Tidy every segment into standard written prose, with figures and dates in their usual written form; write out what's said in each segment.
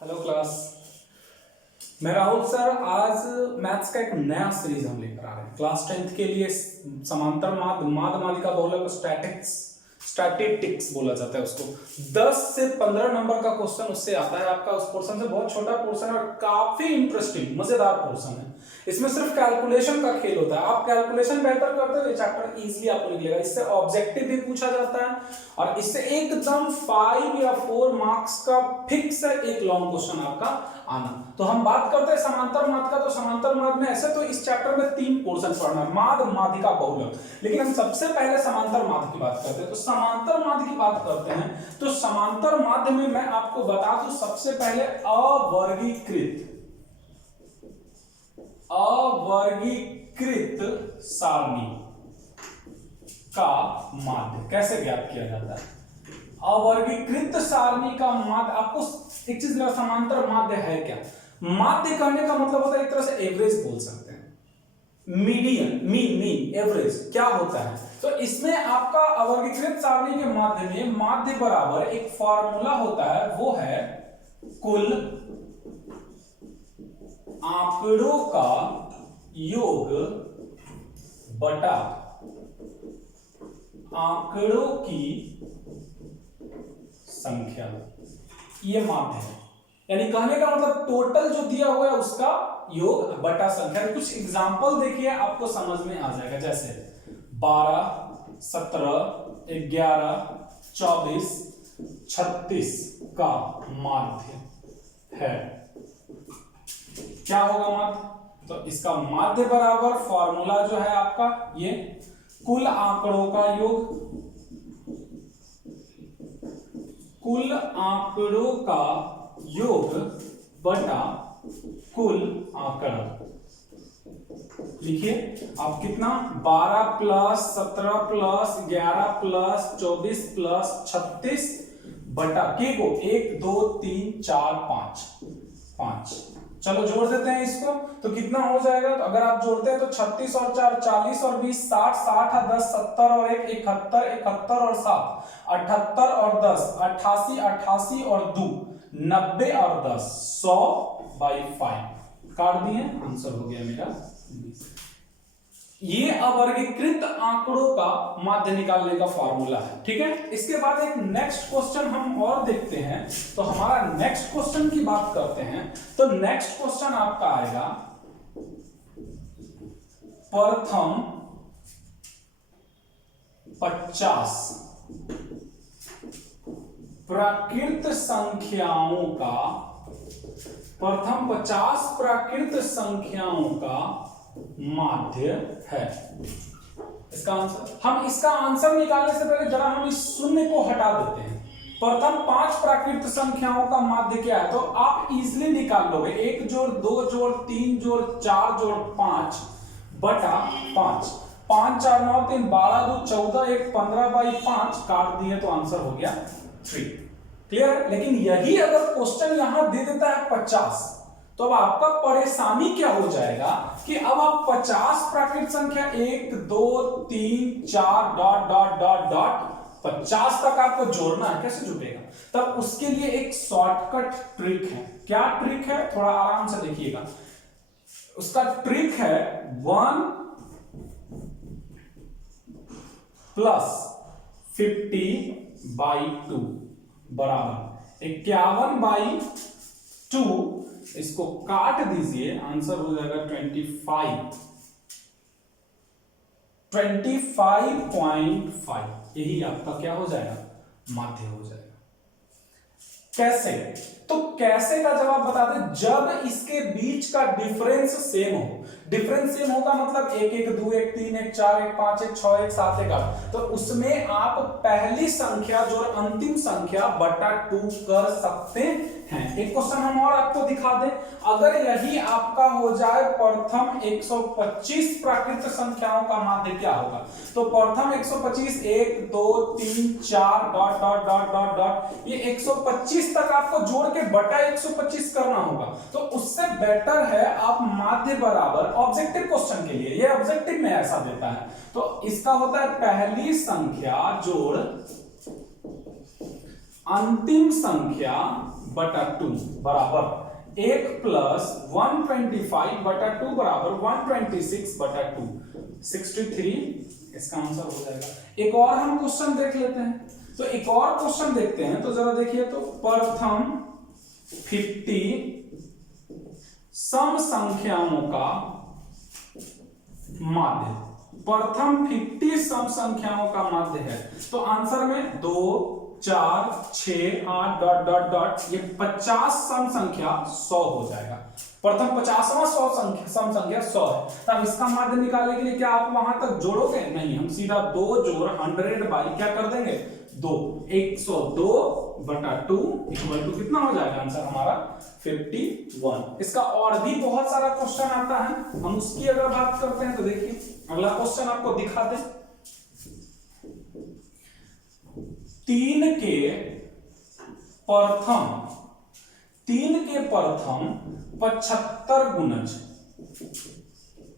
Hello class. मैं Rahul sir. आज maths का एक नया सीरीज हम लेकर आ रहे हैं क्लास 10th के लिए। समांतर माद मालिका बहुलक स्टैटिस्टिक्स बोला जाता है उसको। 10 से 15 नंबर का क्वेश्चन उससे आता है आपका। उस पोर्शन से बहुत छोटा पोर्शन है और काफी इंटरेस्टिंग मजेदार पोर्शन है। इसमें सिर्फ कैलकुलेशन का खेल होता है। आप कैलकुलेशन बेहतर करते हो ये चैप्टर इजीली आपको निकलेगा। इससे ऑब्जेक्टिव भी पूछा जाता है और इससे एकदम 5 या 4 मार्क्स का फिक्स है एक लॉन्ग क्वेश्चन आपका आना। तो हम बात करते हैं समांतर माद का। तो समांतर माद में ऐसे तो इस चैप्टर में 3 पोर्शन पढ़ना है, माद, माध्यिका, बहुलक। लेकिन हम सबसे पहले समांतर माद की बात करते हैं। तो समांतर माद की बात करते हैं तो समांतर माध्य में मैं आपको बता दूं सबसे पहले अवर्गीकृत सारणी का माध्य कैसे ज्ञात किया जाता है। अवर्गीकृत सारणी का माध्य, आपको एक चीज लगा समांतर माध्य है क्या। माध्य कहने का मतलब होता है एक तरह से एवरेज बोल सकते हैं, मीडियन, मीन एवरेज क्या होता है। तो इसमें आपका अवर्गीकृत सारणी के माध्य में माध्य बराबर एक फॉर्मूला होता है, वो है कुल आंकड़ों का योग बटा आंकड़ों की संख्या। ये माध्य है, यानी कहने का मतलब टोटल जो दिया हुआ है उसका योग बटा संख्या। कुछ एग्जांपल देखिए आपको समझ में आ जाएगा, जैसे 12, 17, 11, 24, 36 का माध्य है। क्या होगा माध्य? तो इसका माध्य बराबर फॉर्मूला जो है आपका ये कुल आंकड़ों का योग, कुल आंकड़ों का योग बटा कुल आंकड़ा। लिखिए आप कितना 12 प्लस 17 प्लस 11 प्लस 24 प्लस 36 बटा के को 1 2 3 4 5। चलो जोड़ देते हैं इसको तो कितना हो जाएगा। तो अगर आप जोड़ते हैं तो 36 और 4 40 और 20 60 60 और 10 70 और 1 71 71 और 7 78 और 10 88 88 और 2 90 और 10 100/5 काट दिए। आंसर हो गया मेरा 20। ये अवर्गीकृत आंकड़ों का माध्य निकालने का फॉर्मूला है। ठीक है, इसके बाद एक नेक्स्ट क्वेश्चन हम और देखते हैं। तो हमारा नेक्स्ट क्वेश्चन की बात करते हैं। तो नेक्स्ट क्वेश्चन आपका आएगा प्रथम 50 प्राकृत संख्याओं का, प्रथम 50 प्राकृत संख्याओं का माध्य है। इसका आंसर, हम इसका आंसर निकालने से पहले जरा हम इस शून्य को हटा देते हैं। प्रथम 5 प्राकृत संख्याओं का माध्य क्या है तो आप इजीली निकाल लोगे। 1 जोड़ 2 जोड़ 3 जोड़ 4 जोड़ 5 बटा 5। 5 4 9 3 12 2 14 1 15/5 काट दिए तो आंसर हो गया 3। क्लियर है। लेकिन यही अगर क्वेश्चन यहां दे देता है 50 तो अब आपका परेशानी क्या हो जाएगा कि अब आप 50 प्राकृत संख्या 1 2 3 4 डॉट डॉट डॉट डॉट 50 तक आपको जोड़ना है, कैसे जुटेगा। तब उसके लिए एक शॉर्टकट ट्रिक है। क्या ट्रिक है, थोड़ा आराम से देखिएगा। उसका ट्रिक है 1 प्लस 50/2 बराबर 51/2। इसको काट दीजिए, आंसर हो जाएगा 25.5। यही आपका क्या हो जाएगा, माध्य हो जाएगा। कैसे? तो कैसे का जवाब बता दें, जब इसके बीच का डिफरेंस सेम हो। डिफरेंस सेम होगा मतलब 1 1 2 1 3 1 4 1 5 1 6 1 7 1 8। तो उसमें आप पहली संख्या जो अंतिम संख्या बटा 2 कर सकते हैं। एक क्वेश्चन हम और आपको दिखा दें। अगर यही आपका हो जाए प्रथम 125 प्राकृत संख्याओं का माध्य क्या होगा। तो प्रथम 125 1 2 3 4 dot dot dot dot dot ये 125 तक आपको जोड़ के बटा 125 करना होगा। तो उससे बेटर है आप माध्य बराबर, ऑब्जेक्टिव क्वेश्चन के लिए ये ऑब्जेक्टिव में ऐसा देता है। तो इसका होता है पहली संख्या जोड़ अंतिम संख्या बटा 2 बराबर 1 प्लस 125 बटा 2 बराबर 126 बटा 2, 63 इसका आंसर हो जाएगा। एक और हम क्वेश्चन देख लेते हैं। तो एक और क्वेश्चन देखते हैं, तो जरा देखिए, तो प्रथम 50 सम संख्याओं का माध्य, प्रथम 50 सम संख्याओं का माध्य है। तो आंसर में 2 4 6 8 डॉट डॉट डॉट ये 50 सम संख्या 100 हो जाएगा। प्रथम 50वां सम संख्या 100 है। तब इसका माध्य निकालने के लिए क्या आप वहां तक जोड़ोगे? नहीं, हम सीधा 2 जोड़ 100 बाई क्या कर देंगे 2, 102 बटा 2 इक्वल टू कितना हो जाएगा आंसर हमारा 51। इसका और भी बहुत सारा क्वेश्चन आता है, हम उसकी अगर बात करते हैं तो देखिए अगला क्वेश्चन आपको दिखाते हैं। 3 के प्रथम 75 गुणज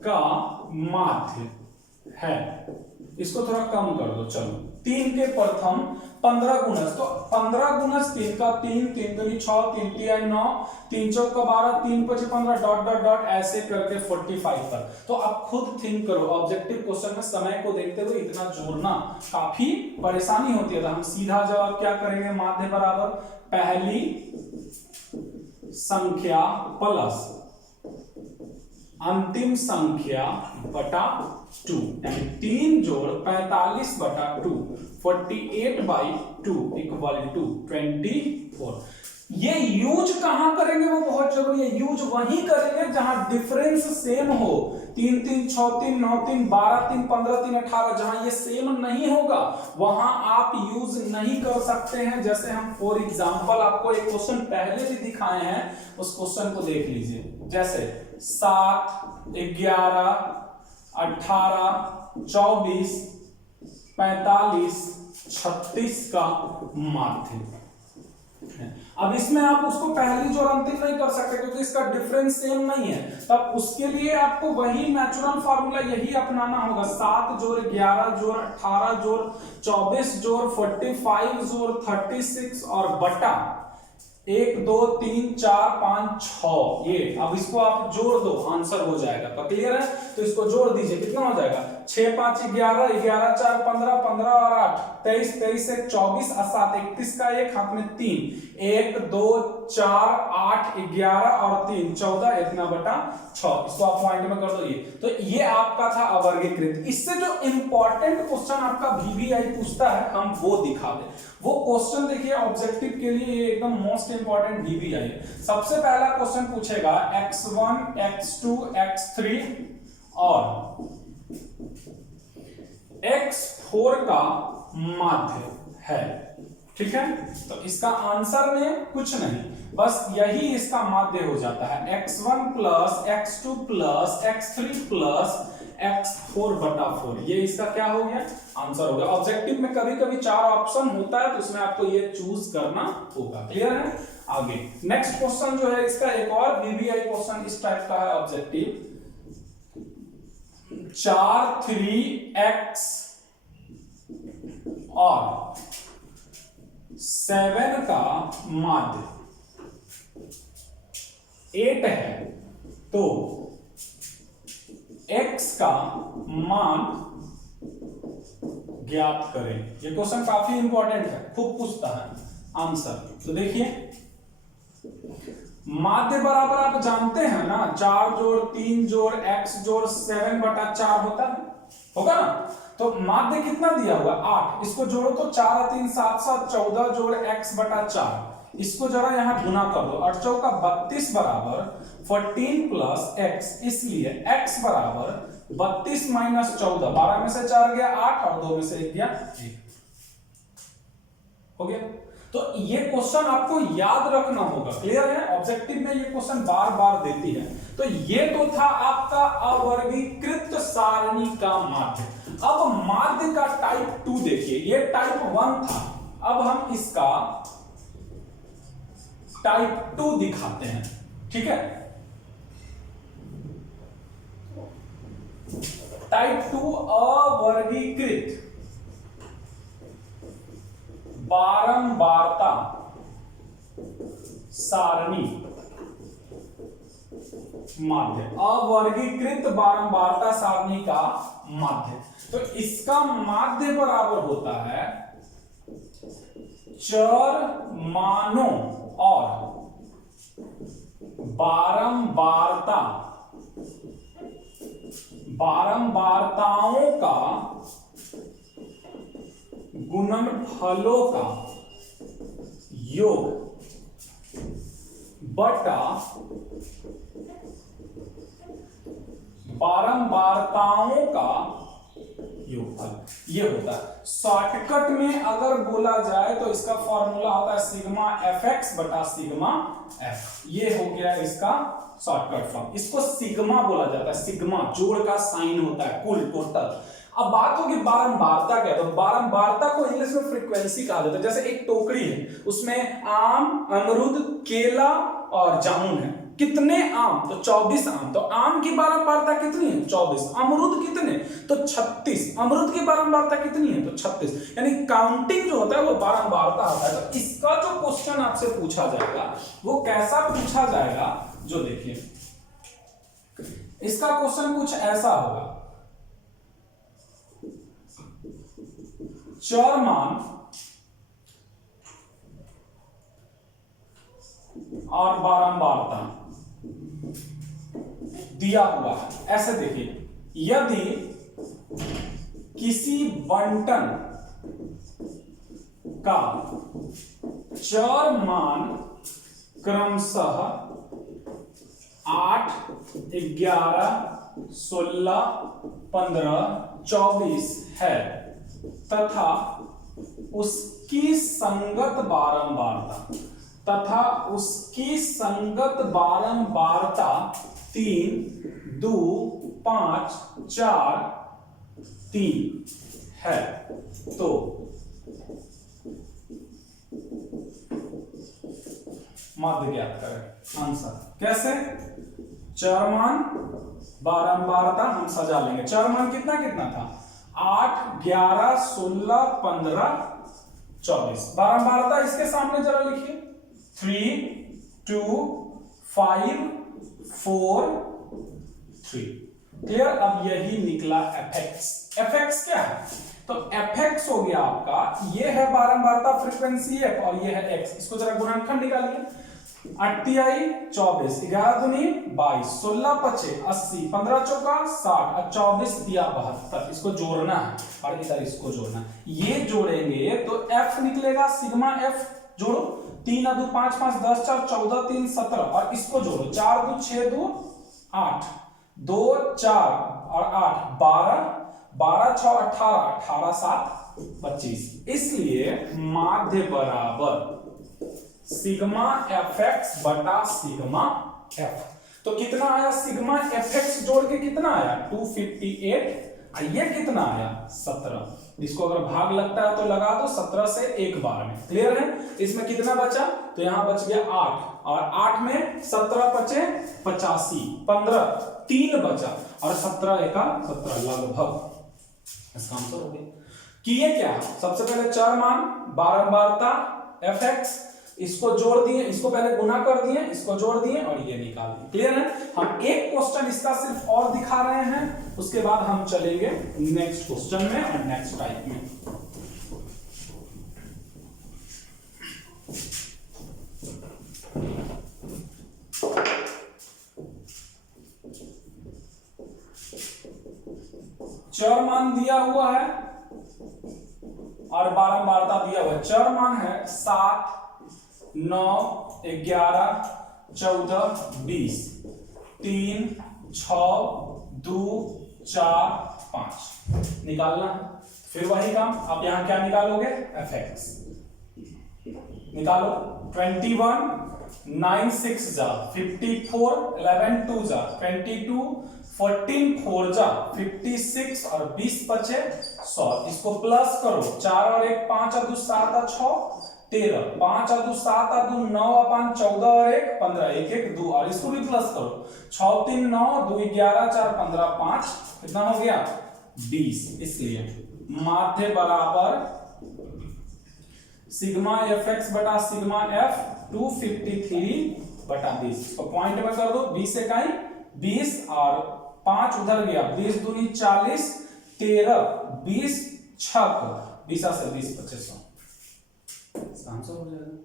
का माध्य है। इसको थोड़ा कम कर दो, चलो 3 के प्रथम 15 गुणज, तो 15 गुणज 3 का 3 3 दूनी 6 3 3 9 3 चौका 12 3 5 15 डॉट डॉट डॉट ऐसे करके 45 पर। तो आप खुद थिंक करो, ऑब्जेक्टिव क्वेश्चन में समय को देखते हुए इतना जोड़ना काफी परेशानी होती है। तो हम सीधा जवाब क्या करेंगे, माध्य बराबर पहली संख्या प्लस अंतिम संख्या बटा 2, यानी 3 जोड़ 45 बटा 2 48 बाई 2 इक्वल टू 24। ये यूज कहां करेंगे वो बहुत जरूरी है। यूज वहीं करेंगे जहां डिफरेंस सेम हो, 3 3 6 3 9 3 12 3 15 3 18, जहां ये सेम नहीं होगा वहां आप यूज नहीं कर सकते हैं। जैसे हम फॉर एग्जांपल आपको एक क्वेश्चन पहले भी दिखाए हैं, उस क्वेश्चन को देख लीजिए। जैसे 7 11 18 24 45 36 का माध्य। अब इसमें आप उसको पहली जोड़ अंतिम नहीं कर सकते क्योंकि इसका डिफरेंस सेम नहीं है। तब उसके लिए आपको वही नेचुरल फार्मूला यही अपनाना होगा, 7 जोड़ 11 जोड़ 18 जोड़ 24 जोड़ 45 जोड़ 36 और बटा 1 2 3 4 5 6। ये अब इसको आप जोड़ दो, आंसर हो जाएगा। तो क्लियर है, तो इसको जोड़ दीजिए, कितना हो जाएगा 6 5 11 11 4 15 15 और 8 23 23 1 24 और 7 31 का 1 हाथ में 3 1 2 4 8 11 और 3 14 इतना बटा 6। इसको आप पॉइंट में कर दो। ये तो ये आपका था अवर्गीकृत। इससे जो इंपॉर्टेंट क्वेश्चन आपका VBI पूछता है हम वो दिखा दे। वो क्वेश्चन देखिए ऑब्जेक्टिव के लिए ये एकदम मोस्ट इंपॉर्टेंट VBI है। सबसे पहला क्वेश्चन पूछेगा x1 x2 x3 और x4 का माध्य है। ठीक है, तो इसका आंसर में कुछ नहीं, बस यही इसका माध्य हो जाता है, x1 plus x2 plus x3 plus x4 बटा 4। ये इसका क्या हो गया, आंसर हो गया। ऑब्जेक्टिव में कभी कभी 4 ऑप्शन होता है तो उसमें आपको ये चूज करना होगा। क्लियर है। आगे नेक्स्ट क्वेश्चन जो है इसका एक और VBI क्वेश्चन इस टाइप का है ऑब्जेक्टिव। 4 3x और 7 का माध्य 8 है, तो x का मान ज्ञात करें। ये क्वेश्चन काफी इंपॉर्टेंट है, खूब पूछता है आंसर। तो देखिए माध्य बराबर आप जानते हैं ना, 4 जोड़ 3 जोड़ x जोड़ 7 बटा 4 होता है, होगा ना। तो माध्य कितना दिया हुआ 8, इसको जोड़ो तो 4 3 7 7 14 जोड़ x बटा 4, इसको जरा यहां गुना कर दो, 8 चौका 32 बराबर 14 प्लस x, इसलिए x बराबर 32 माइनस 14, 12 में से 4 गया 8 और 2 में से 1 गया 1, हो गया। तो ये क्वेश्चन आपको याद रखना होगा। क्लियर है, ऑब्जेक्टिव में ये क्वेश्चन बार बार देती है। तो ये तो था आपका अवर्गीकृत सारणी का माध्य। अब माध्य का टाइप 2 देखिए, ये टाइप 1 था, अब हम इसका टाइप 2 दिखाते हैं। ठीक है, टाइप 2 अवर्गीकृत बारंबारता सारणी माध्य, अवर्गीकृत बारंबारता सारणी का माध्य। तो इसका माध्य बराबर होता है चर मानों और बारंबारताओं का गुणनफलों का योग बटा बारंबारताओं का योगफल। ये होता है शॉर्टकट में अगर बोला जाए तो इसका फॉर्मूला होता है सिग्मा एफ एक्स बटा सिग्मा एफ। ये हो गया इसका शॉर्टकट फॉर्म। इसको सिग्मा बोला जाता है, सिग्मा जोड़ का साइन होता है कुल टोटल। अब बात होगी बारंबारता क्या है, तो बारंबारता को इंग्लिश में फ्रीक्वेंसी कहा जाता है। जैसे एक टोकरी है, उसमें आम, अमरूद, केला और जामुन है। कितने आम? तो 24 आम। तो आम की बारंबारता कितनी है? 24। अमरूद कितने? तो 36। अमरूद की बारंबारता कितनी है? तो 36। यानी काउंटिंग जो होता है वो बारंबारता होता है। तो इसका जो क्वेश्चन आपसे पूछा जाएगा वो कैसा पूछा जाएगा, जो देखिए इसका क्वेश्चन कुछ ऐसा होगा, चर मान और बारंबारता दिया हुआ है। ऐसे देखिए, यदि किसी बंटन का चर मान क्रमशः 8, 11, 16, 15, 24 है तथा उसकी संगत बारंबारता 3, 2, 5, 4, 3 है, तो माध्य ज्ञात करें। आंसर कैसे? चर मान बारंबारता हम सजा लेंगे। चर मान कितना कितना था? 8, 11, 16, 15, 24। बारंबारता इसके सामने जरा लिखिए, 3, 2, 5, 4, 3। क्लियर? अब यही निकला fx। fx क्या है? तो fx हो गया आपका, ये है बारंबारता फ्रीक्वेंसी f और ये है x। इसको जरा गुणनखंड निकालिए। 8 तिहाई 24, 11 दूनी 22, 16 पचे 80, 15 चौका 60 और 24 दिया 72। इसको जोड़ना है और इधर इसको जोड़ना है। ये जोड़ेंगे तो f निकलेगा सिग्मा f। जोड़ो, 3 2 5 5 10 4 14 3 17 और इसको जोड़ो, 4 2 6 2 8, 2 4 और 8 12, 12 6 18, 18 7 25। इसलिए माध्य बराबर सिग्मा एफ एक्स बटा सिग्मा एफ। तो कितना आया? सिग्मा एफ एक्स जोड़ के कितना आया? 258। और ये कितना आया? 17। इसको अगर भाग लगता है तो लगा दो, 17 से एक बार में। क्लियर है? इसमें कितना बचा? तो यहां बच गया 8 और 8 में 17 बचे 85, 15 3 बचा और 17 एका 17 लगभग। इसका आंसर हो गया। किए क्या? सबसे पहले चर मान बारंबारता एफ एक्स, इसको जोड़ दिए, इसको पहले गुना कर दिए, इसको जोड़ दिए और ये निकाल दिए। क्लियर है? हम एक क्वेश्चन इसका सिर्फ और दिखा रहे हैं, उसके बाद हम चलेंगे नेक्स्ट क्वेश्चन में और नेक्स्ट टाइप में। चर मान दिया हुआ है और बारंबारता दिया हुआ है। चर मान है 7, 9, 11, 14, 20, 3, 6, 2, 4, 5 निकालना है। फिर वही काम, आप यहां क्या निकालोगे? एफ एक्स निकालो। 21, 9 6 जा 54, 11 2 जा 22, 14 4 जा 56 और 20 बचे 100। इसको प्लस करो, 4 और 1 5 और 2 7 और 6 13, 5 और 2 7 और 2 9 और 5 14 और 1 15, 1 1 2 और इसको भी प्लस करो, 6 3 9 2 11 4 15 5 कितना हो गया? 20। इसलिए माध्य बराबर सिग्मा एफ एक्स बटा सिग्मा एफ 253/20। तो पॉइंट में कर दो, 20 इकाई 20 और 5 उधर गया, 20 दूनी 40, 13 20 छक 20 से 20 2500 आंसर हो जाएगा।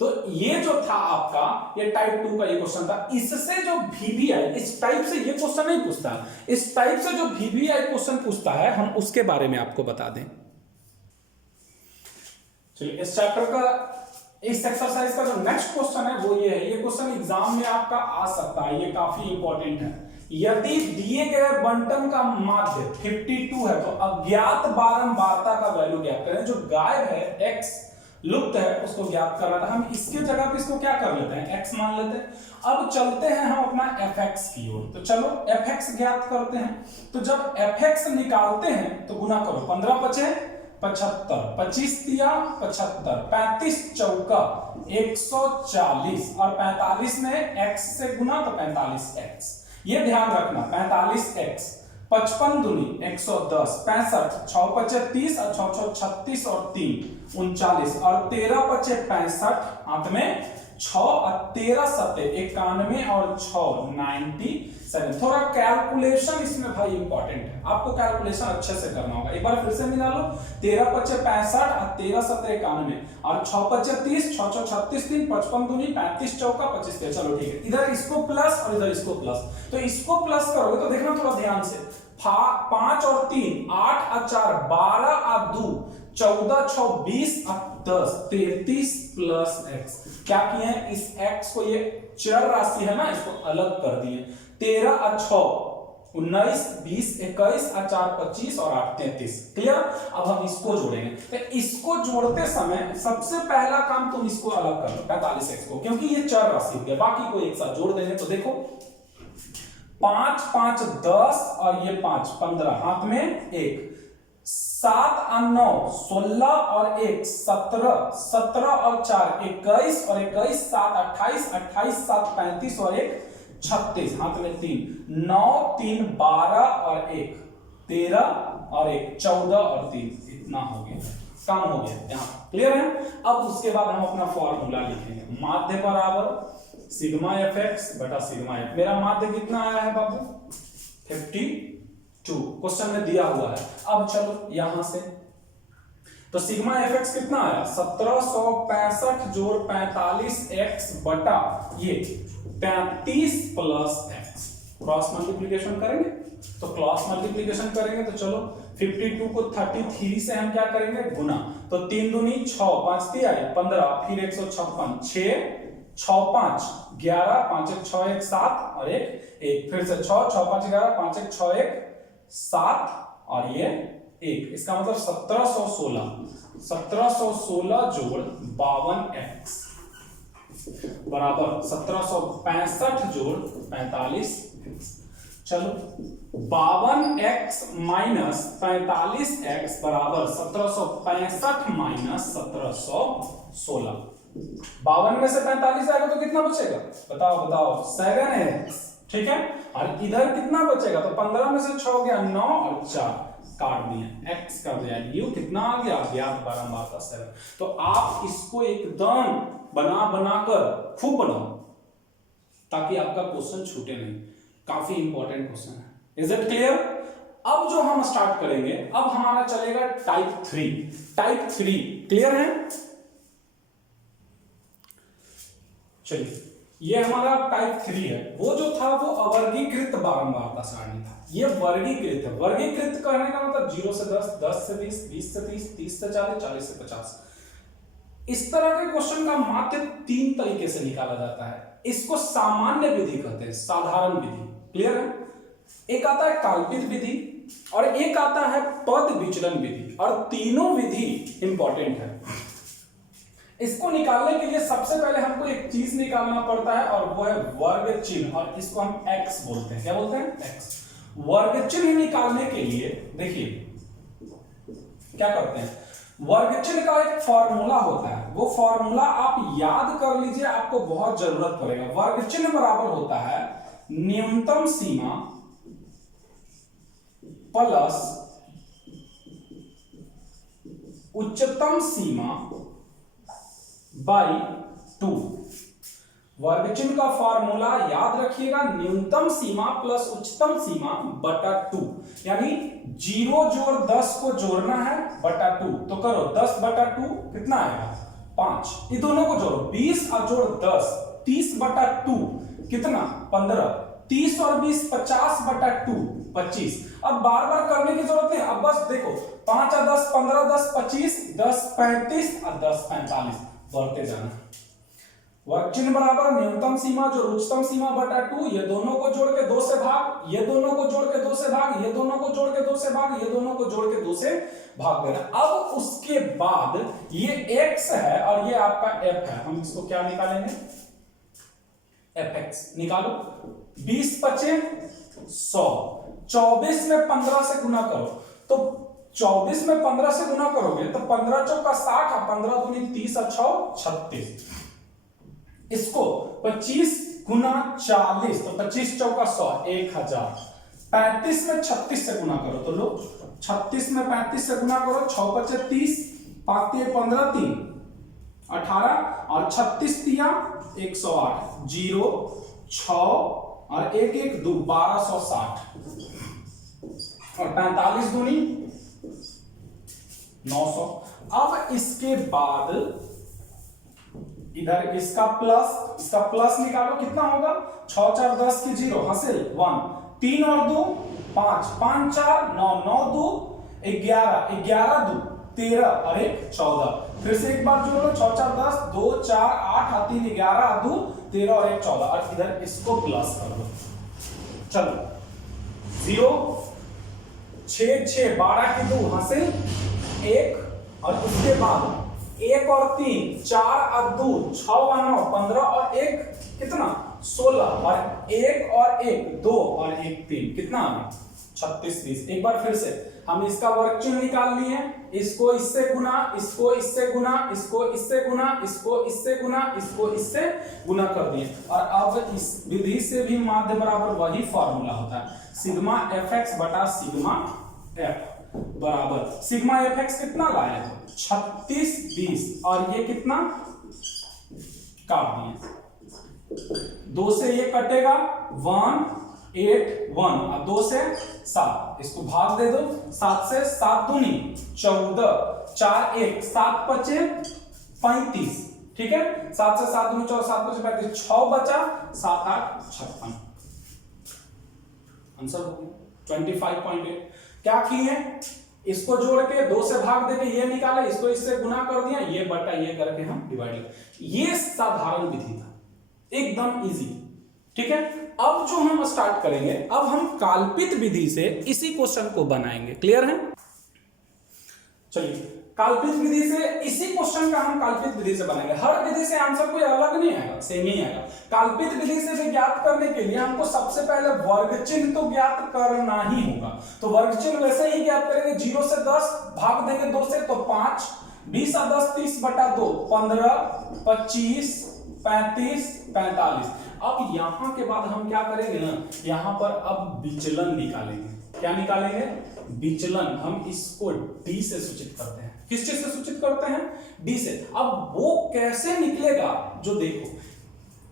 तो ये जो था आपका, ये टाइप 2 का ये क्वेश्चन था। इससे जो वीवीआई, इस टाइप से ये क्वेश्चन नहीं पूछता, इस टाइप से जो वीवीआई क्वेश्चन पूछता है हम उसके बारे में आपको बता दें। चलिए इस चैप्टर का, इस एक्सरसाइज का जो नेक्स्ट क्वेश्चन है वो ये है। ये क्वेश्चन एग्जाम में आपका आ सकता है, ये काफी इंपॉर्टेंट है। यदि दिए गए बंटन का माध्य 52 है तो अज्ञात बारंबारता का वैल्यू ज्ञात करें। जो गायब है x लुप्त है उसको ज्ञात करना था। हम इसके जगह पे इसको क्या कर लेते हैं, x मान लेते हैं। अब चलते हैं हम अपना fx की ओर। तो चलो fx ज्ञात करते हैं। तो जब fx निकालते हैं तो गुना करो, 15 बचे 75, 25 दिया 75, 35 चौका 140 और 45 में x से गुना तो 45x। ये ध्यान रखना 45x, 55 दूनी 110, 65 6 पचे 30 और 6 6 36 और 3 39 और 13 पचे 65 हाथ में 6 और 13 सत्ते 91 और 6 97। थोड़ा कैलकुलेशन इसमें भाई इंपॉर्टेंट है, आपको कैलकुलेशन अच्छे से करना होगा। एक बार फिर से मिला लो, 13 पचे 65 और 13 सत्ते 91 और 6 पचे 30, 6 6 36 3 55 दूनी 35 चौका 25। चलो ठीक है, इधर इसको प्लस और इधर इसको प्लस। तो इसको प्लस करोगे तो देखना थोड़ा ध्यान से, 5 और 3 8 और 4 12 और 2 14 6 20 और 10 33 प्लस x। क्या किए हैं, इस x को, ये चर राशि है ना, इसको अलग कर दिए। 13 और 6 19 20 21 और 4 25 और 8 33। क्लियर। अब हम इसको जोड़ेंगे। तो इसको जोड़ते समय सबसे पहला काम तुम इसको अलग कर लो 45x को, क्योंकि ये चर राशि हो गया। बाकी को एक साथ जोड़ देंगे तो देखो 5 5 10 और ये 5 15 हाथ में 1, 7 और 9 16 और 1 17, 17 और 4 21 और 21 7 28 28 7 35 और 1 36 हाथ में 3, 9 3 12 और 1 13 और 1 14 और 3। इतना हो गया, काम हो गया यहाँ। क्लियर है। अब उसके बाद हम अपना फॉर्मूला लिखेंगे, माध्य बराबर सिग्मा एफ एक्स बटा सिग्मा एफ। मेरा माध्य कितना आया है बाबू, 52 क्वेश्चन में दिया हुआ है। अब चलो यहां से, तो सिग्मा एफ एक्स कितना आया, 1765 जोड़ 45x बटा ये 35 प्लस x। क्रॉस मल्टीप्लीकेशन करेंगे, तो क्रॉस मल्टीप्लीकेशन करेंगे तो चलो 52 को 33 से हम क्या करेंगे, गुना। तो 3 दूनी 6 5 3 15 फिर 156 6 6 5 11 5 1 6 1 7 और 1 फिर से 6 6 5 11 5 1 6 1 7 और ये 1। इसका मतलब 1716 जोड़ 52x बराबर 1765 जोड़ 45। चलो 52x माइनस 45x बराबर 1765 माइनस 1716। 52 में से 45 आएगा तो कितना बचेगा, बताओ बताओ, 7x। ठीक है। और इधर कितना बचेगा, तो 15 में से 6 हो गया 9 और 4 काट दिया, x कर दिया, u कितना आ गया, ज्ञात बारंबारता 7। तो आप इसको एकदम बनाकर खूब बनाओ ताकि आपका क्वेश्चन छूटे नहीं। काफी इंपॉर्टेंट क्वेश्चन है। Is it clear. अब जो हम स्टार्ट करेंगे, अब हमारा चलेगा टाइप 3। टाइप 3 क्लियर है। चलिए ये हमारा टाइप 3 है। वो जो था वो अवर्गीकृत बारंबारता सारणी था, ये वर्गीकृत है। वर्गीकृत करने का मतलब 0 से 10, 10 से 20, 20 से 30, 30 से 40, 40 से 50। इस तरह के क्वेश्चन का मात्र 3 तरीके से निकाला जाता है। इसको सामान्य विधि कहते हैं, साधारण विधि। क्लियर है। एक आता है कल्पित विधि और एक आता है पद विचलन विधि, और तीनों विधि इंपॉर्टेंट है। इसको निकालने के लिए सबसे पहले हमको एक चीज निकालना पड़ता है और वो है वर्ग चिन्ह, और इसको हम x बोलते हैं। क्या बोलते हैं, x। वर्ग चिन्ह निकालने के लिए देखिए क्या करते हैं, वर्ग चिन्ह का एक फॉर्मूला होता है। वो फॉर्मूला आप याद कर लीजिए, आपको बहुत जरूरत पड़ेगा। वर्ग चिन्ह बराबर होता है न्यूनतम सीमा प्लस उच्चतम सीमा बाई 2। वर्ग चिन्ह का फॉर्मूला याद रखिएगा, न्यूनतम सीमा प्लस उच्चतम सीमा बटा 2, यानी 0 जोड़ 10 को जोड़ना है बटा 2। तो करो 10 बटा 2 कितना आएगा 5। ये दोनों को जोड़ो 20 और जोड़ 10 30 बटा 2 कितना 15। 30 और 20 50 बटा 2 25। अब बार बार करने की जरूरत नहीं, अब बस देखो 5 और 10 15 10 25 10 35 और 10 45 बढ़ते जाना। वर्ग चिन्ह बराबर न्यूनतम सीमा जो उच्चतम सीमा बटा 2, ये दोनों को जोड़ के 2 से भाग, ये दोनों को जोड़ के 2 से भाग, ये दोनों को जोड़ के 2 से भाग, ये दोनों को जोड़ के 2 से भाग देना। अब उसके बाद ये x है और ये आपका f है, हम इसको क्या निकालेंगे fx निकालो। 20 पचे 100, 24 में 15 से गुना करो, तो 24 में 15 से गुना करोगे तो 15 चौका 60 और 15 दूनी 30 और 6 36। इसको 25 गुना 40 तो 25 चौका 100 1000। 35 में 36 से गुना करो तो लो 36 में 35 से गुना करो, 6 पचे 30 5 15 3 18 और 36 तिया 108 0 6 और 1 1 2 1260 और 45 दूनी 900। अब इसके बाद इधर इसका प्लस निकालो, कितना होगा 6 4 10 की 0 हासिल 1 3 और 2 5 5 4 9 9 2 11 11 2 13 और 1 14। फिर से एक बार जोड़ लो 6 4 10 2 4 8 और 3 11 2 13 और 1 14 और इधर इसको प्लस कर दो। चलो 0 6 6 12 की 2 हासिल 1 और उसके बाद 1 और 3 4 और 2 6 और 9 15 और 1 कितना 16 और 1 और 1 2 और 1 3 कितना आ गया 36 30। एक बार फिर से हम इसका वर्ग चिन्ह निकाल लिए, इसको इससे गुना, इसको इससे गुना, इसको इससे गुना, इसको इससे गुना, इसको इससे गुना कर दिए। और अब इस विधि से भी माध्य बराबर वही फॉर्मूला होता है, सिग्मा fx बटा सिग्मा f बराबर सिग्मा fx कितना लाए हो 36 20 और ये कितना काट दिए, 2 से ये कटेगा 1 8 1 और 2 से 7, इसको भाग दे दो 7 से 7 दूनी 14 4 1 7 पचे 35, ठीक है 7 से 7 दूनी 14 7 पचे 35 6 बचा 7 8 56 आंसर हो गया 25.8। क्या किए इसको जोड़ के 2 से भाग देके ये निकाला, इसको इससे गुना कर दिया, ये बटा ये करके हम डिवाइड। ये साधारण विधि था, एकदम इजी, ठीक है। अब जो हम स्टार्ट करेंगे, अब हम काल्पित विधि से इसी क्वेश्चन को बनाएंगे। क्लियर है? चलिए काल्पित विधि से इसी क्वेश्चन का हम काल्पित विधि से बनाएंगे। हर विधि से आंसर कोई अलग नहीं आएगा, सेम ही आएगा। काल्पित विधि से भी ज्ञात करने के लिए हमको सबसे पहले वर्ग चिन्ह तो ज्ञात करना ही होगा। तो वर्ग चिन्ह वैसे ही ज्ञात करेंगे, 0 से 10 भाग देंगे 2 से तो 5, 20 और 10 30 बटा 2 15 25 35 45। अब यहां के बाद हम क्या करेंगे ना, यहां पर अब विचलन निकालेंगे। क्या निकालेंगे? विचलन। हम इसको डी से सूचित करते हैं। किस चीज से सूचित करते हैं? डी से। अब वो कैसे निकलेगा जो देखो,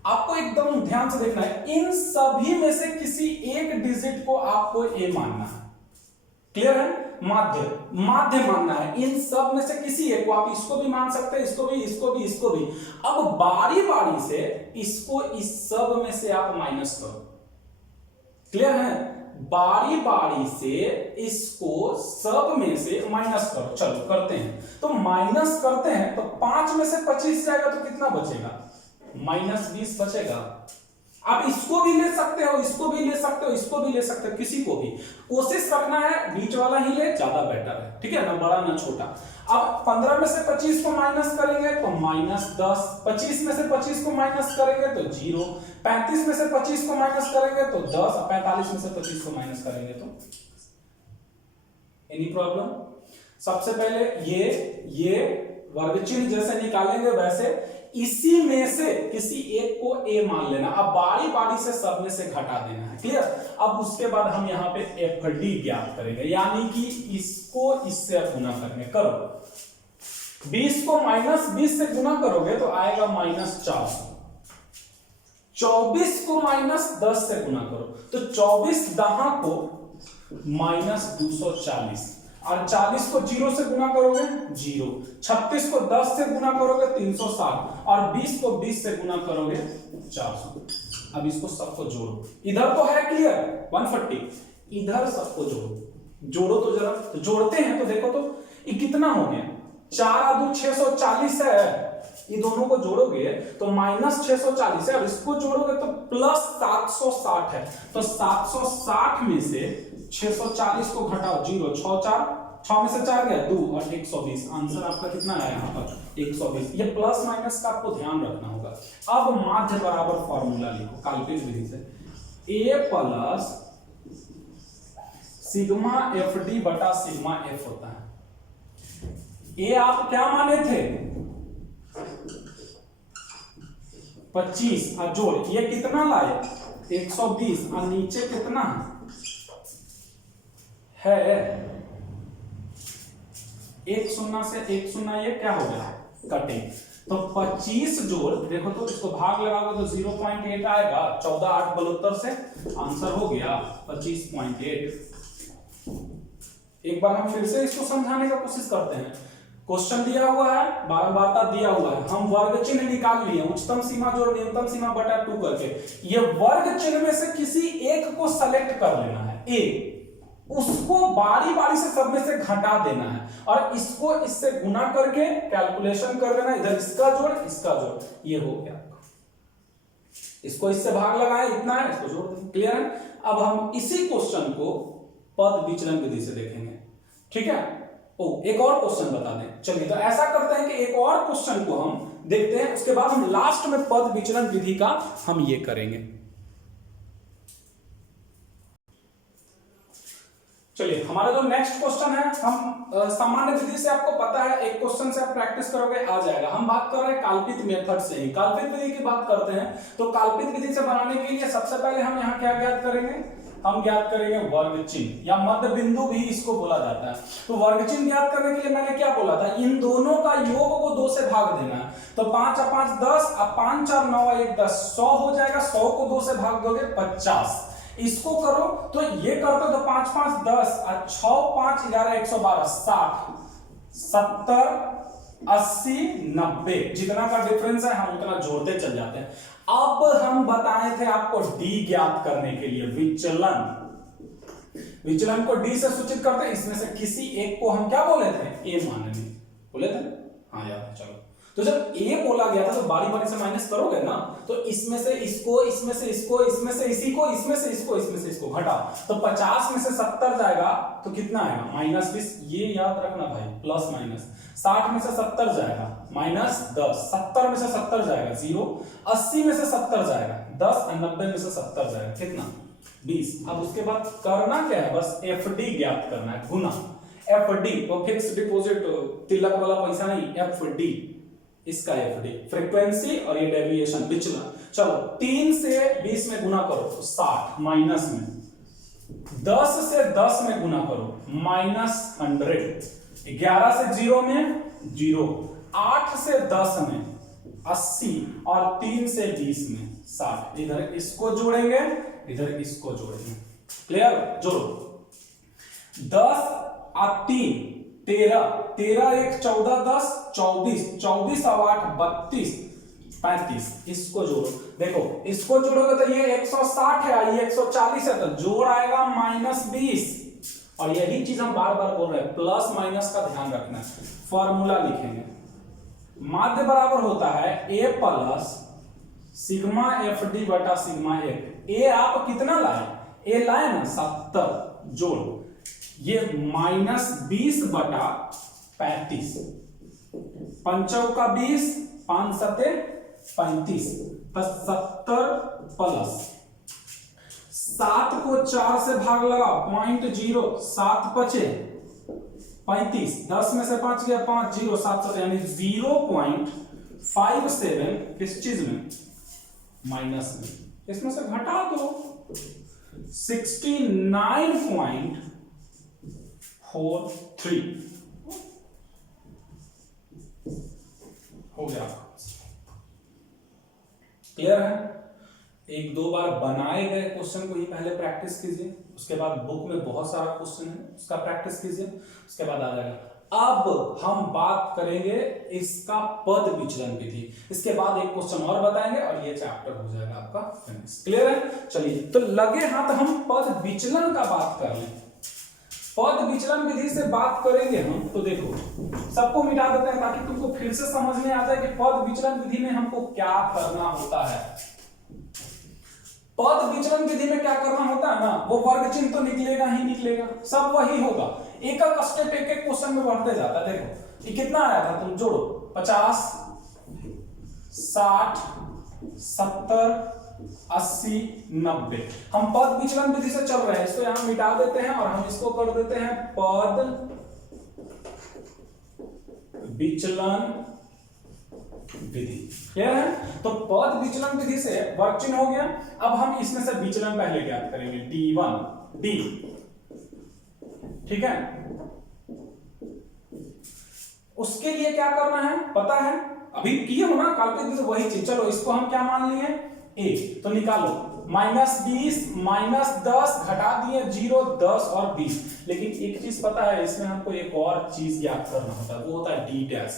आपको एकदम ध्यान से देखना है। इन सभी में से किसी एक डिजिट को आपको ए मानना है। क्लियर है? माध्य मानना है। इन सब में से किसी एक को, आप इसको भी मान सकते हैं, इसको भी, इसको भी, इसको भी। अब बारी बारी से इसको इस सब में से आप माइनस करो। क्लियर है? बारी बारी से इसको सब में से माइनस करो। चलो करते हैं। तो माइनस करते हैं तो 5 में से 25 जाएगा तो कितना बचेगा? -20 बचेगा। आप इसको भी ले सकते हो, इसको भी ले सकते हो, इसको भी ले सकते हो, किसी को भी। कोशिश रखना है बीच वाला ही ले, ज्यादा बेटर है। ठीक है ना, बड़ा ना छोटा। अब 15 में से 25 को माइनस करेंगे तो -10, 25 में से 25 को माइनस करेंगे तो 0, 35 में से 25 को माइनस करेंगे तो 10, 45 में से 25 को माइनस करेंगे तो एनी प्रॉब्लम? सबसे पहले ये वर्ग चिन्ह जैसे निकालेंगे वैसे इसी में से किसी एक को ए मान लेना। अब बारी बारी से सब में से घटा देना है। क्लियर? अब उसके बाद हम यहां पे एफ डी ज्ञात करेंगे, यानी कि इसको इससे गुना करके करो। 20 को -20 से गुना करोगे तो आएगा -400। 24 को -10 से गुना करो तो 24 दहा को -240 और 40 को 0 से गुना करोगे 0। 36 को 10 से गुना करोगे 360 और 20 को 20 से गुना करोगे 400। अब इसको सबको जोड़ो, इधर तो है क्लियर 140, इधर सबको जोड़ो तो जरा, तो जोड़ते हैं तो देखो तो ये कितना हो गया, 4 दूनी 640 है, ये दोनों को जोड़ोगे तो -640 है, और इसको जोड़ोगे तो +760 है, तो 760 में से 640 को घटाओ 0, 6 में से 4 गया 2 और 120, आंसर आपका कितना आया यहाँ पर 120। ये प्लस माइनस का आपको ध्यान रखना होगा। अब माध्य बराबर फॉर्मूला लिखो काल्पनिक विधि से, A plus sigma F D बटा सिग्मा एफ होता है। ये आप क्या माने थे 25 और जोड़ ये कितना लाए 120 और नीचे कितना है 1 0 से 1 0, ये क्या हो गया कटे, तो 25 जोड़ देखो तो इसको भाग लगाओगे तो 0.8 आएगा, 14 8 72 से आंसर हो गया 25.8। एक बार हम फिर से इसको समझाने का कोशिश करते हैं। क्वेश्चन दिया हुआ है, बारंबारता दिया हुआ है, हम वर्ग चिन्ह निकाल लिए, उच्चतम सीमा जोड़ न्यूनतम सीमा बटा 2 करके, ये वर्ग चिन्ह में से किसी एक को सेलेक्ट कर लेना है, ए उसको बारी बारी से सब में से घटा देना है और इसको इससे गुना करके कैलकुलेशन कर देना, इधर इसका जोड़ ये हो गया, इसको इससे भाग लगाए इतना है, इसको जोड़ दें, क्लियर है। अब हम इसी क्वेश्चन को पद विचलन विधि से देखेंगे, ठीक है। एक और क्वेश्चन बता दें, चलिए तो ऐसा करते हैं कि एक और क्वेश्चन को हम देखते हैं, उसके बाद हम लास्ट में पद विचलन विधि का हम ये करेंगे। चलिए हमारा जो नेक्स्ट क्वेश्चन है, हम सामान्य विधि से आपको पता है, एक क्वेश्चन से आप प्रैक्टिस करोगे आ जाएगा। हम बात कर रहे हैं काल्पित मेथड से ही, काल्पित विधि की बात करते हैं, तो काल्पित विधि से बनाने के लिए सबसे पहले हम यहाँ क्या ज्ञात करेंगे, हम ज्ञात करेंगे वर्ग चिन्ह या मध्य बिंदु भी इसको बोला जाता है। तो वर्ग चिन्ह ज्ञात करने के लिए मैंने क्या बोला था, इन दोनों का योग को 2 से भाग देना है, तो 5 और 5 10 और 5 4 9 1 10 100 हो जाएगा, 100 को 2 से भाग दोगे 50। इसको करो तो ये करते तो 5 5 10 और 6 5 11 112 60 70 80 90, जितना का डिफरेंस है हम उतना जोड़ते चल जाते हैं। अब हम बताए थे आपको डी ज्ञात करने के लिए विचलन को डी से सूचित करते हैं, इसमें से किसी एक को हम क्या बोले थे ए मानने बोले थे, हाँ यार चलो, तो जब ए बोला गया था तो बारी बारी से माइनस करोगे ना, तो इसमें से इसको, इसमें से इसको, इसमें से इसी को, इसमें से इसको, इसमें से इसको घटा, तो 50 में से 70 जाएगा तो कितना आएगा -20, ये याद रखना भाई, प्लस माइनस। 60 में से 70 जाएगा -10, 70 में से 70 जाएगा 0, 80 में से 70 जाएगा 10 और 90 में से 70 जाएगा कितना 20। अब उसके बाद करना क्या है, बस एफ डी ज्ञात करना है, गुना एफ डी, तो फिक्स डिपॉजिट तिलक वाला पैसा नहीं, एफ डी इसका एफ डी फ्रीक्वेंसी और ये डेविएशन विचलन। चलो 3 से 20 में गुना करो तो 60 माइनस में, 10 से 10 में गुना करो -100, 11 से 0 में 0, 8 से 10 में 80 और 3 से 20 में 60। इधर इसको जोड़ेंगे, इधर इसको जोड़ेंगे, क्लियर, जोड़ो 10 और 3 13, 13 1 14 10 24, 24 और 8 32 35, इसको जोड़ो, देखो इसको जोड़ोगे तो ये 160 है, ये 140 है, तो जोड़ आएगा -20। और यही चीज हम बार बार बोल रहे हैं, प्लस माइनस का ध्यान रखना है। फॉर्मूला लिखेंगे, माध्य बराबर होता है a plus sigma F D बटा सिग्मा एफ। ए आप कितना लाए, ए लाए ना 70, जोड़ ये -20 बटा 35, 5 का 20, 5 सते 35, 70 प्लस 7 को 4 से भाग लगाओ 0.0, 7 पचे 35, 10 में से 5 गया 5, 0 7 सते यानी 0.57 किस चीज में, माइनस में, इसमें से घटा दो 69.43। हो गया। क्लियर है? एक दो बार बनाए गए क्वेश्चन को ही पहले प्रैक्टिस कीजिए, उसके बाद बुक में बहुत सारा क्वेश्चन है उसका प्रैक्टिस कीजिए, उसके बाद आ जाएगा। अब हम बात करेंगे इसका पद विचलन विधि, इसके बाद एक क्वेश्चन और बताएंगे और ये चैप्टर हो जाएगा आपका फिनिश। क्लियर है? चलिए तो लगे हाथ हम पद विचलन का बात कर लें। पद विचलन विधि से बात करेंगे हम, तो देखो सबको मिटा देते हैं ताकि तुमको फिर से समझ में आ जाए कि पद विचलन विधि में हमको क्या करना होता है। पद विचलन विधि में क्या करना होता है ना, वो वर्ग चिन्ह तो निकलेगा ही निकलेगा, सब वही होगा, एक एक स्टेप एक एक क्वेश्चन में बढ़ते जाता है। देखो ये कितना आया था, तुम जोड़ो 50 60 70 80 90। हम पद विचलन विधि से चल रहे हैं, इसको यहां मिटा देते हैं और हम इसको कर देते हैं पद विचलन विधि। क्लियर है? तो पद विचलन विधि से वर्ग चिन्ह हो गया। अब हम इसमें से विचलन पहले ज्ञात करेंगे, d1 d, ठीक है। उसके लिए क्या करना है पता है, अभी किए हो ना काल्पनिक विधि, वही चीज। चलो इसको हम क्या मान लिए a, तो निकालो -20 -10 घटा दिए 0 10 और 20। लेकिन एक चीज पता है, इसमें हमको एक और चीज ज्ञात करना होता है, वो होता है d डैश।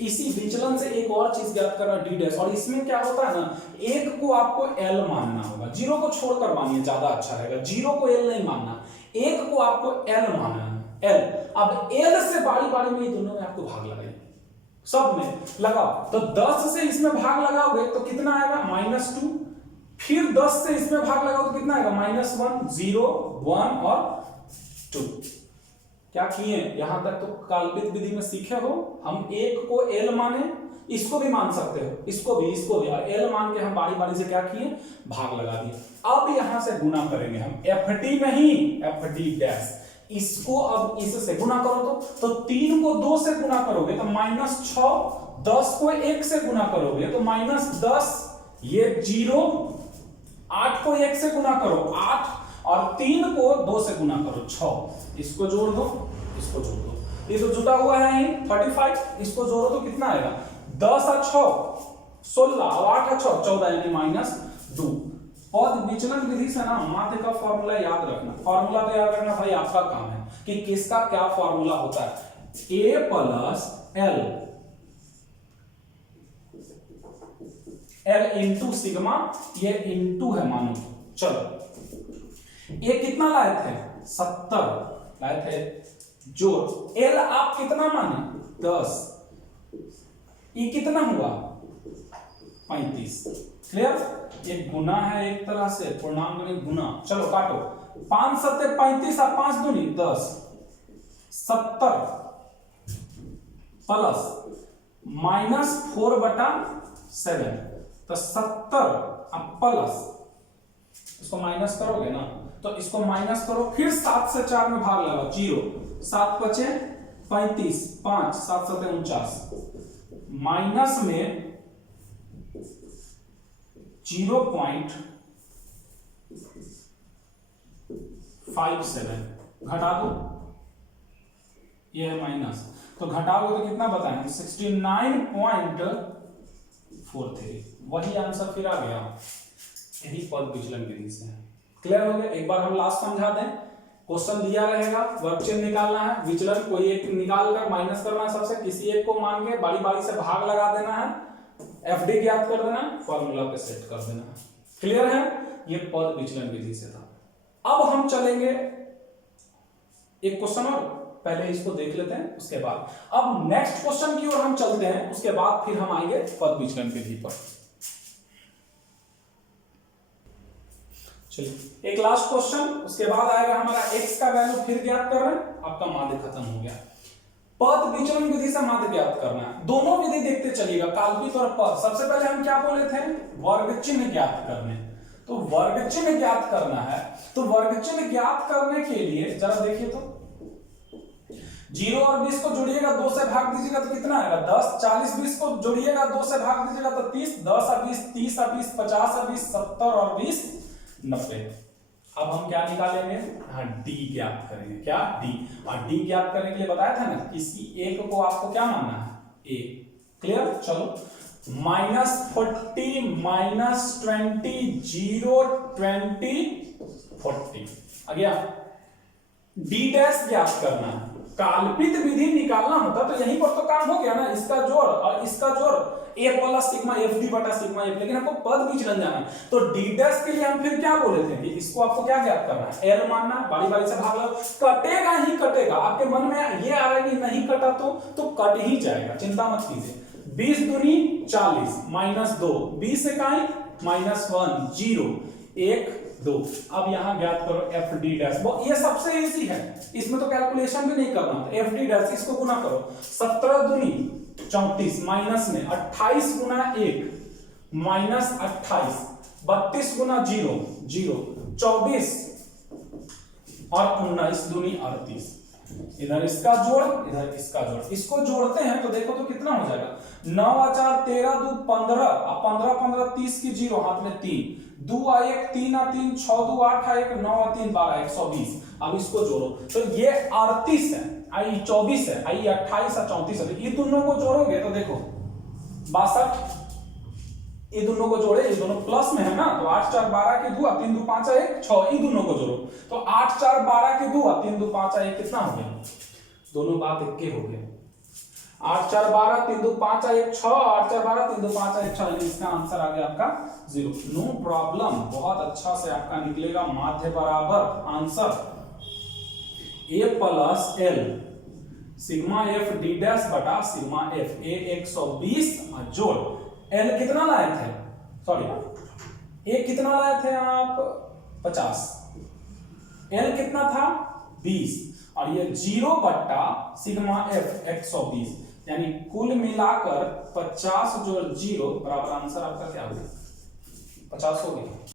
इसी विचलन से एक और चीज ज्ञात करना d डैश। और इसमें क्या होता है ना, एक को आपको l मानना होगा, 0 को छोड़कर मानिए ज्यादा अच्छा रहेगा, 0 को l नहीं मानना, एक को आपको l मानना है, l। अब l से बारी बारी में ये दोनों में आपको भाग लगाइए, सब में लगाओ। तो 10 से इसमें भाग लगाओगे तो कितना आएगा -2, फिर 10 से इसमें भाग लगाओ तो कितना आएगा -1 0 1 और 2। क्या किए यहां तक तो काल्पनिक विधि में सीखे हो। हम एक को l माने, इसको भी मान सकते हो, इसको भी और l मान के हम बारी बारी से क्या किए, भाग लगा दिए। अब यहां से गुना करेंगे हम fd नहीं, fd डैश। इसको अब इससे गुना करो तो 3 को 2 से गुना करोगे तो -6, 10 को 1 से गुना करोगे तो -10, ये 0, 8 को 1 से गुना करो 8, और 3 को 2 से गुना करो 6। इसको जोड़ दो, इसको जोड़ दो, ये तो जुटा हुआ है 35, इसको जोड़ो तो कितना आएगा 10 और 6 16 और 8 और 6 14 यानी -2। पद विचलन विधि से ना माध्य का फॉर्मूला याद रखना, फॉर्मूला तो याद रखना भाई आपका काम है कि किसका क्या फॉर्मूला होता है, a plus l into sigma, ये इंटू है मानो। चलो ये कितना लाए थे 70 लाए थे, जोड़ l आप कितना माने 10, ये कितना हुआ 35। क्लियर? ये गुना है एक तरह से, पूर्णांक में गुना। चलो काटो, 5 7 35 और 5 दूनी 10, 70 प्लस -4/7, तो 70 अब प्लस, इसको माइनस करोगे ना तो इसको माइनस करो, फिर 7 से 4 में भाग लगाओ 0, 7 बचे 35, 5 7 7 49, माइनस में 0.57 घटा दो, ये है माइनस, तो घटाओगे तो कितना बताएं 69.43। वही आंसर फिर आ गया, यही पद विचलन विधि से। क्लियर हो गया? एक बार हम लास्ट समझा दें, क्वेश्चन दिया रहेगा, वर्ग चिन्ह निकालना है, विचलन कोई एक निकाल कर माइनस करना है, सबसे किसी एक को मान के बारी बारी से भाग लगा देना है, एफडी ज्ञात कर देना, फॉर्मूला पे सेट कर देना। क्लियर है? ये पद विचलन विधि से था। अब हम चलेंगे एक क्वेश्चन और, पहले इसको देख लेते हैं, उसके बाद अब नेक्स्ट क्वेश्चन की ओर हम चलते हैं, उसके बाद फिर हम आएंगे पद विचलन विधि पर। चलिए एक लास्ट क्वेश्चन, उसके बाद आएगा हमारा x का वैल्यू फिर ज्ञात कर रहे हैं, आपका माध्य खत्म हो गया। पद विचलन विधि से माध्य ज्ञात करना है, दोनों विधि देखते चलिएगा, काल्पनिक और पद। सबसे पहले हम क्या बोले थे, वर्ग चिन्ह ज्ञात करने, तो वर्ग चिन्ह ज्ञात करना है। तो वर्ग चिन्ह ज्ञात करने के लिए जरा देखिए तो 0 और 20 को जोड़िएगा 2 से भाग दीजिएगा तो कितना आएगा 10, 40 20 को जोड़िएगा 2 से भाग दीजिएगा तो 30, 10 और 20 30 और 20 50 और 20 70 और 20 90। अब हम क्या निकालेंगे, हाँ d ज्ञात करेंगे। क्या d? और d ज्ञात करने के लिए बताया था ना, किसी एक को आपको क्या मानना है a, क्लियर? चलो -40 -20 0 20 40 आ गया। डी डैश ज्ञात करना है, काल्पित विधि निकालना होता तो यहीं पर तो काम हो गया ना, इसका जोड़ और इसका जोड़ a plus sigma F D बटा सिग्मा एफ, लेकिन आपको पद विचलन जाना है तो डी डैश के लिए हम फिर क्या बोले थे कि इसको आपको क्या ज्ञात करना है, एल मानना है, बारी बारी से भाग लो, कटेगा ही कटेगा। आपके मन में ये आ रहा है कि नहीं कटा तो कट ही जाएगा, चिंता मत कीजिए। 20 दूनी 40 -2 20 से काई -1 0 1 2। अब यहां ज्ञात करो एफ डी डैश, ये सबसे इजी है, इसमें तो कैलकुलेशन भी नहीं करना। एफ डी डैश इसको गुना करो, 17 दूनी 34 माइनस में 28 गुना 1 -28 32 गुना 0 0 24 और 19 दूनी 38। इधर इसका जोड़ इधर इसका जोड़, इसको जोड़ते हैं तो देखो तो कितना हो जाएगा, 9 4 13 2 15 और 15 15 30 की 0 हाथ में 3 2 1 3 3 6 2 8 1 9 3 12 120। अब इसको जोड़ो तो ये 38 है, आई 24 है, आई 28 और 34 है, ये दोनों को जोड़ोगे तो देखो 62, ये दोनों को जोड़े, ये दोनों प्लस में है ना, तो 8 4 12 के 2 3 2 5 1 6, ये दोनों को जोड़ो तो 8 4 12 के 2 3 2 5 1 कितना हो गया, दोनों बात एक के हो गए। 8 4 12 3 2 5 1 6, 8 4 12 3 2 5 1 6, इसका आंसर आ गया आपका 0। नो प्रॉब्लम, बहुत अच्छा से आपका निकलेगा माध्य बराबर answer a plus L sigma F D dash बटा सिग्मा एफ, ए 120 जोड़ एल कितना लाए थे, सॉरी ए कितना लाए थे आप 50, एल कितना था 20 और ये 0 बट्टा सिग्मा एफ 120, यानी कुल मिलाकर 50 जोड़ 0 बराबर आंसर आपका क्या हो गया 50 हो गया।